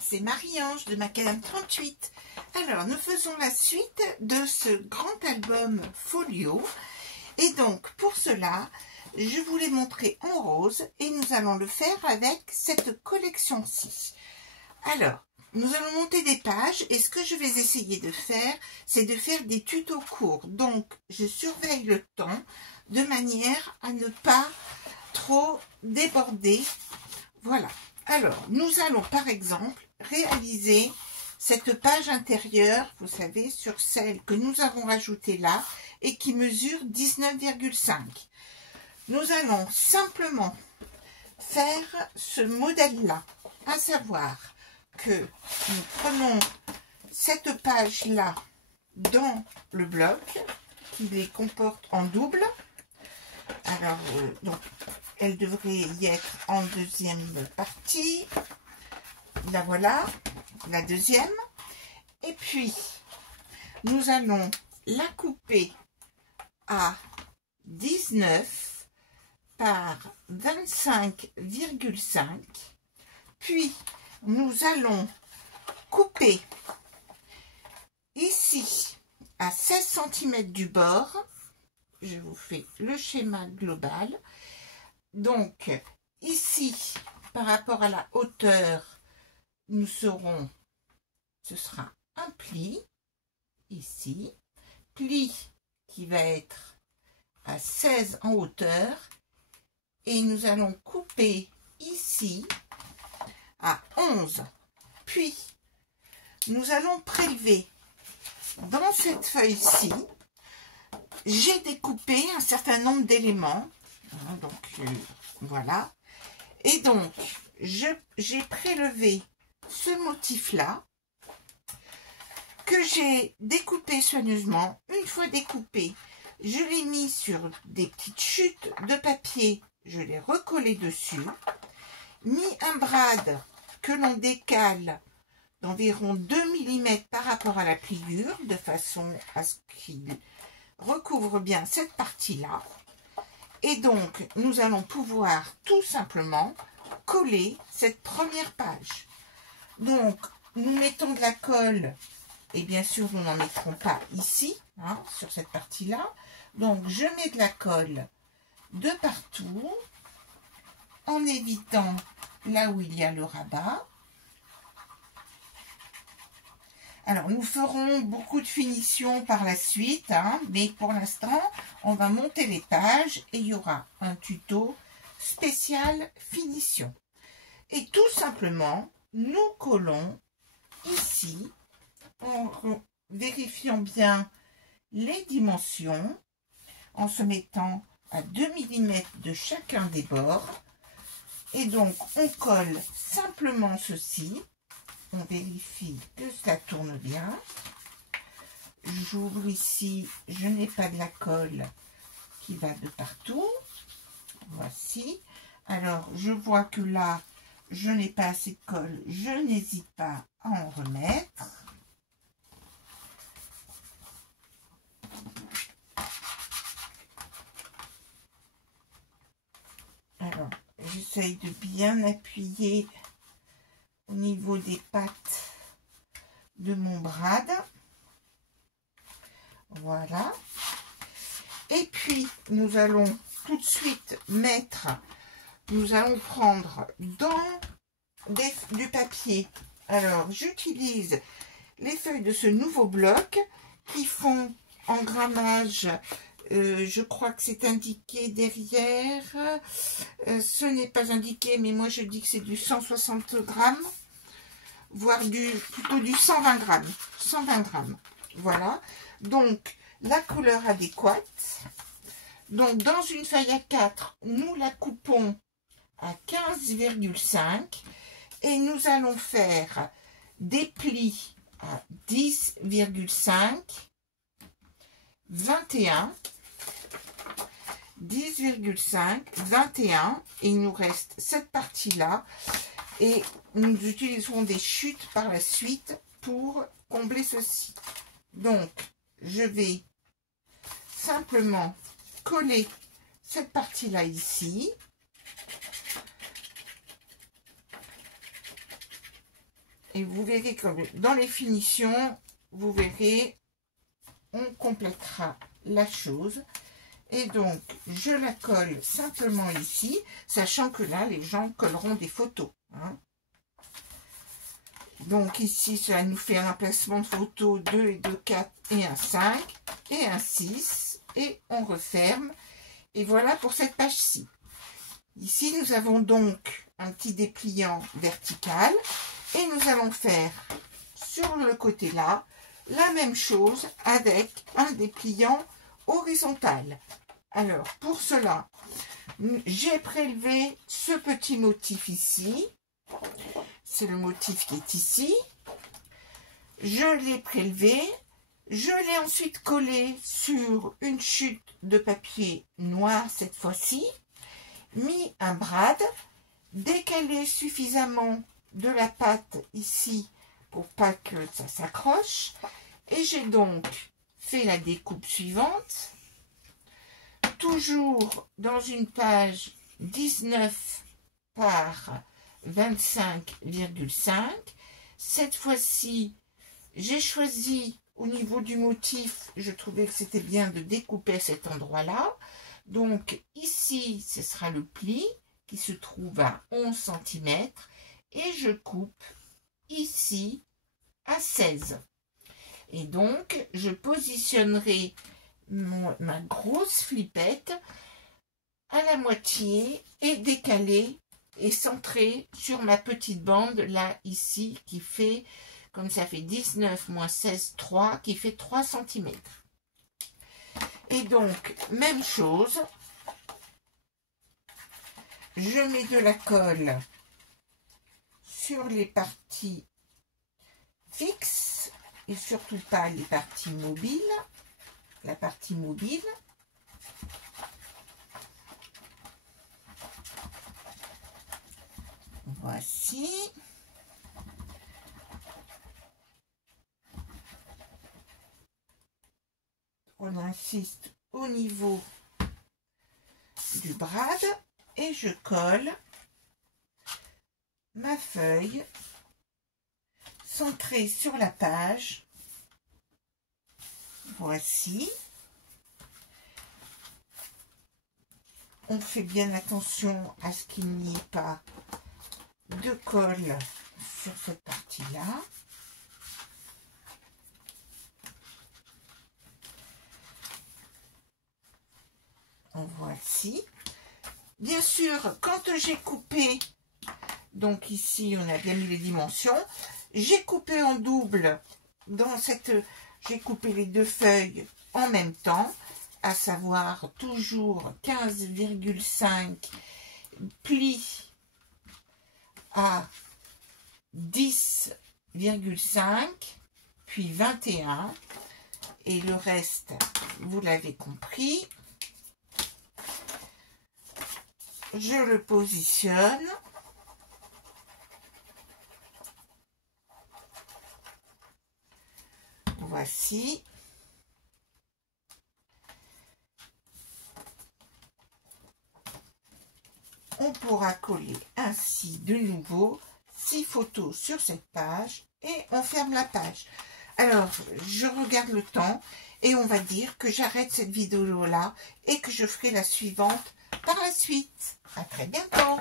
c'est Marie-Ange de Macadam 38. Alors, nous faisons la suite de ce grand album Folio. Et donc, pour cela, je vous l'ai montré en rose et nous allons le faire avec cette collection-ci. Alors, nous allons monter des pages et ce que je vais essayer de faire, c'est de faire des tutos courts. Donc, je surveille le temps de manière à ne pas trop déborder. Voilà. Alors, nous allons par exemple réaliser cette page intérieure, vous savez, sur celle que nous avons rajoutée là et qui mesure 19,5. Nous allons simplement faire ce modèle-là, à savoir que nous prenons cette page-là dans le bloc, qui les comporte en double. Alors, donc, elle devrait y être en deuxième partie. La voilà, la deuxième. Et puis, nous allons la couper à 19 par 25,5. Puis, nous allons couper ici à 16 cm du bord. Je vous fais le schéma global. Donc, ici, par rapport à la hauteur, nous serons, ce sera un pli, ici, pli qui va être à 16 en hauteur, et nous allons couper ici à 11. Puis, nous allons prélever dans cette feuille-ci. J'ai découpé un certain nombre d'éléments, donc voilà, et donc j'ai prélevé ce motif-là que j'ai découpé soigneusement. Une fois découpé, je l'ai mis sur des petites chutes de papier, je l'ai recollé dessus, mis un brad que l'on décale d'environ 2 mm par rapport à la pliure, de façon à ce qu'il recouvre bien cette partie-là. Et donc, nous allons pouvoir tout simplement coller cette première page. Donc, nous mettons de la colle, et bien sûr, nous n'en mettrons pas ici, hein, sur cette partie-là. Donc, je mets de la colle de partout, en évitant là où il y a le rabat. Alors, nous ferons beaucoup de finitions par la suite, hein, mais pour l'instant, on va monter les pages et il y aura un tuto spécial finition. Et tout simplement, nous collons ici, en vérifiant bien les dimensions, en se mettant à 2 mm de chacun des bords. Et donc, on colle simplement ceci. On vérifie que ça tourne bien. J'ouvre ici, je n'ai pas de la colle qui va de partout. Voici. Alors, je vois que là, je n'ai pas assez de colle. Je n'hésite pas à en remettre. Alors, j'essaye de bien appuyer au niveau des pattes de mon brad. Voilà. Et puis, nous allons tout de suite mettre, nous allons prendre dans du papier. Alors, j'utilise les feuilles de ce nouveau bloc qui font en grammage, je crois que c'est indiqué derrière. Ce n'est pas indiqué, mais moi je dis que c'est du 160 grammes. Voire plutôt du 120 grammes. 120 grammes. Voilà. Donc, la couleur adéquate. Donc, dans une feuille A4, nous la coupons à 15,5. Et nous allons faire des plis à 10,5, 21, 10,5, 21. Et il nous reste cette partie-là. Et nous utiliserons des chutes par la suite pour combler ceci. Donc, je vais simplement coller cette partie-là ici. Et vous verrez que dans les finitions, vous verrez, on complétera la chose. Et donc, je la colle simplement ici, sachant que là, les gens colleront des photos. Hein. Donc ici, cela nous fait un emplacement de photo 2 et 2, 4 et un 5 et un 6. Et on referme. Et voilà pour cette page-ci. Ici, nous avons donc un petit dépliant vertical. Et nous allons faire sur le côté là, la même chose avec un dépliant horizontal. Alors, pour cela, j'ai prélevé ce petit motif ici. C'est le motif qui est ici. Je l'ai prélevé. Je l'ai ensuite collé sur une chute de papier noir cette fois-ci. Mis un brad. Décalé suffisamment de la pâte ici pour pas que ça s'accroche. Et j'ai donc fait la découpe suivante. Toujours dans une page 19 par 25,5. Cette fois-ci, j'ai choisi au niveau du motif, je trouvais que c'était bien de découper à cet endroit-là. Donc ici, ce sera le pli qui se trouve à 11 cm. Et je coupe ici à 16. Et donc, je positionnerai ma grosse flippette à la moitié et décalée et centrée sur ma petite bande là, ici, qui fait, comme ça fait 19 moins 16, 3, qui fait 3 cm. Et donc, même chose, je mets de la colle sur les parties fixes et surtout pas les parties mobiles. La partie mobile. Voici. On insiste au niveau du brad et je colle ma feuille centrée sur la page. Voici. On fait bien attention à ce qu'il n'y ait pas de colle sur cette partie-là. Voici. Bien sûr, quand j'ai coupé, donc ici on a bien mis les dimensions, j'ai coupé en double dans cette, j'ai coupé les deux feuilles en même temps, à savoir toujours 15,5 plis à 10,5 puis 21 et le reste vous l'avez compris. Je le positionne. Voici. On pourra coller ainsi de nouveau 6 photos sur cette page et on ferme la page. Alors, je regarde le temps et on va dire que j'arrête cette vidéo là et que je ferai la suivante par la suite. À très bientôt.